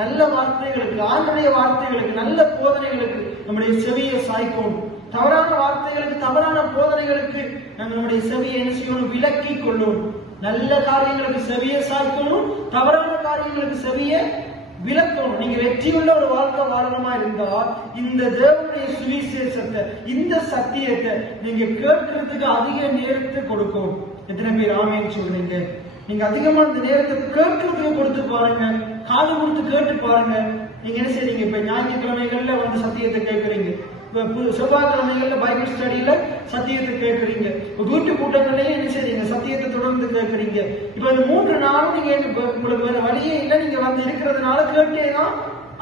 நல்ல வார்த்தைகளுக்கு, ஆண்டுடைய வார்த்தைகளுக்கு, நல்ல போதனைகளுக்கு நம்முடைய செவியை சாய்க்கணும். தவறான வார்த்தைகளுக்கு, தவறான போதனைகளுக்கு நம்முடைய செவியை என்ன செய்யணும்? விலக்கி கொள்ளணும். நல்ல காரியங்களுக்கு செவியை சாய்க்கணும், தவறான காரியங்களுக்கு செவியை விலக்கணும். நீங்க வெற்றியுள்ள ஒரு வாழ்க்கை வாழணுமா இருந்தா இந்த தேவனுடைய சுவிசேஷத்தை, இந்த சத்தியத்தை நீங்க கேட்கறதுக்கு அதிக நேரத்தை கொடுக்கும். எத்தனை பேர் ஆமேன்னு சொல்றீங்க? நீங்க அதிகமா இந்த நேரத்தை கேட்கறதுக்கு கொடுத்து பாருங்க, காது கொடுத்து கேட்டு பாருங்க. நீங்க என்ன செய்றீங்க? இப்ப ஞாயிற்றுக்கிழமைகள்ல வந்து சத்தியத்தை கேட்கறீங்க, செவ்வாய்க்கிழமைகள்ல பைபிள் ஸ்டடியில சத்தியத்தை கேட்கறீங்க, வீட்டு கூட்டங்கள்லயும் என்ன செய்றீங்க? சத்தியத்தை தொடர்ந்து கேட்கறீங்க. இப்ப இந்த 3 நாளும் நீங்க உங்களுக்கு வேற வழியே இல்லை, நீங்க வந்து இருக்கிறதுனால கேட்டேதான்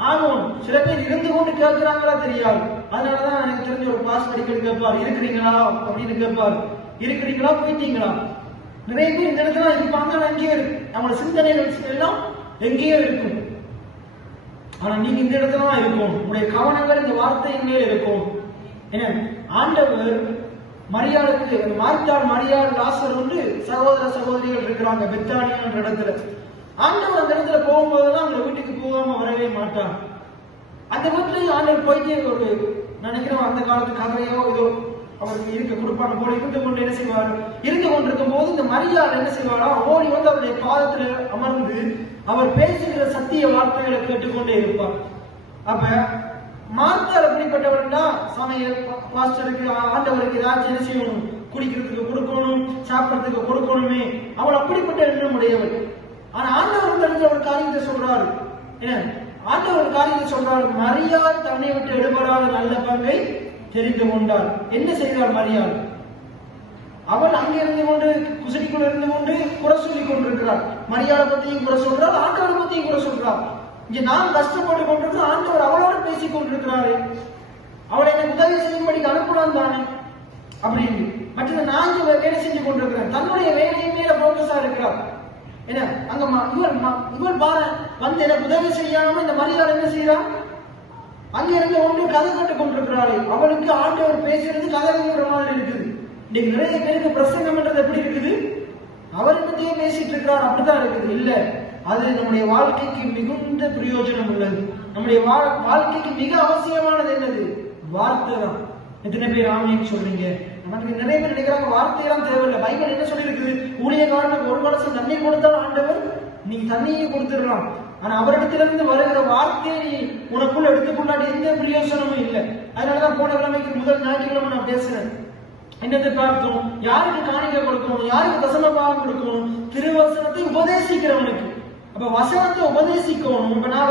ஆகணும். சில பேர் இருந்து கொண்டு கேட்கிறாங்களா தெரியாது. அதனாலதான் எனக்கு தெரிஞ்ச ஒரு பாஸ் படிக்கல் கேட்பாரு, இருக்கிறீங்களா அப்படின்னு கேட்பாரு. இருக்கிறீங்களா, போயிட்டீங்களா? நிறைய பேர் இந்த இடத்துல இருப்பாங்க, அங்கேயே இருக்கு, அவங்களோட சிந்தனைகள் எல்லாம் எங்கேயோ இருக்கும். ஆனா நீங்க இந்த இடத்துல தான் இருக்கும், உங்களுடைய கவனங்கள் இந்த வார்த்தையின் மேல இருக்கும். ஏன்னா ஆண்டவர் மரியாளுக்கு, மார்த்தாள், மரியாள், லாசர் வந்து சகோதர சகோதரிகள் இருக்கிறாங்க பெத்தானியா என்ற இடத்துல. ஆண்டவர் அந்த இடத்துல போகும்போதெல்லாம் அவங்க வீட்டுக்கு போகாம வரவே மாட்டார். அந்த வீட்டுல ஆண்டவர் போயிட்டே ஒரு நினைக்கிறோம் அந்த காலத்து கதையோ ஏதோ அவருக்கு இருக்க கொடுப்பாங்க போல இருந்து கொண்டு என்ன செய்வார்? இருந்து கொண்டிருக்கும் போது இந்த மரியாள் என்ன செய்வாரா? ஓடி வந்து அவருடைய பாதத்துல அமர்ந்து அவர் பேசுகிற சத்திய வார்த்தைகளை கேட்டுக்கொண்டே இருப்பார். அப்ப மார்த்தாள் எப்படிப்பட்டவர்னா, சமையல் பாஸ்டருக்கு, ஆண்டவருக்கு ஏதாச்சும் என்ன செய்யணும்? குடிக்கிறதுக்கு கொடுக்கணும், சாப்பிடறதுக்கு கொடுக்கணுமே, அவள் அப்படிப்பட்ட எண்ணம் உடையவள். ஆனா ஆண்டவர் தெரிஞ்ச ஒரு காரியத்தை சொல்றாரு. என்ன ஆண்டவர் ஒரு காரியத்தை சொல்றாரு? மரியாள் தன்னை விட்டு எடுபடாத நல்ல பங்கை தெரிந்து கொண்டார். என்ன செய்தார் மரியாள்? அவள் அங்கே இருந்து கொண்டு, குசடிக்குள் இருந்து கொண்டு குறை சொல்லிக் கொண்டிருக்கிறார். மரியாதை பத்தியும் குறை சொல்றார், ஆண்டவரை பத்தியும் குறை சொல்றார். இங்க நான் கஷ்டப்பட்டு கொண்டிருக்கிற ஆண்டவர் அவளோடு பேசிக் கொண்டிருக்கிறாரு. அவளை எனக்கு உதவி செய்யும்படி அனுப்பலாம் தானே அப்படின்னு. மற்ற நான் இங்க வேலை செஞ்சு கொண்டிருக்கிறேன், தன்னுடைய வேலையை மேல போக்கஸா இருக்கிறார். என்ன அங்க இவள் பாரு வந்து எனக்கு உதவி செய்யாம இந்த மரியாதை என்ன செய்யறான்? அங்க இருந்து ஒன்று கதை கட்டு கொண்டிருக்கிறாரு. அவளுக்கு ஆண்டவர் பேசுறது கதை மாதிரி இருக்குது. இன்னைக்கு நிறைய பேருக்கு பிரசங்கம் என்றது எப்படி இருக்குது? அவரை பத்தியே பேசிட்டு இருக்கிறார், அப்படித்தான் இருக்குது. இல்ல, அது நம்முடைய வாழ்க்கைக்கு மிகுந்த பிரயோஜனம் உள்ளது. நம்முடைய வாழ்க்கைக்கு மிக அவசியமானது என்னது? வார்த்தை தான். எத்தனை பேர் ஆமைன்னு சொல்றீங்க? நமக்கு நிறைய பேர் நினைக்கிறாங்க வார்த்தையெல்லாம் தேவையில்லை. பைபிள் என்ன சொல்லி இருக்குது? ஊழியக்காரனுக்கு 1 வருஷம் தண்ணி கொடுத்தாலும் ஆண்டவர் நீங்க தண்ணியே கொடுத்துடலாம், ஆனா அவரிடத்திலிருந்து வருகிற வார்த்தையை நீ உனக்குள்ள எடுத்துக்கொண்டாடி எந்த பிரயோசனமும் இல்லை. அதனாலதான் போன கிழமைக்கு முதல் ஞாயிற்றுக்கிழமை நான் பேசுறேன். என்னத்தை பார்த்தோம்? யாருக்கு காணிக்கை கொடுக்கணும், யாருக்கு தசம பாகம் கொடுக்கணும்? திருவசனத்தை உபதேசிக்கிறவனுக்கு. அப்ப வசனத்தை உபதேசிக்கணும். இப்ப நான்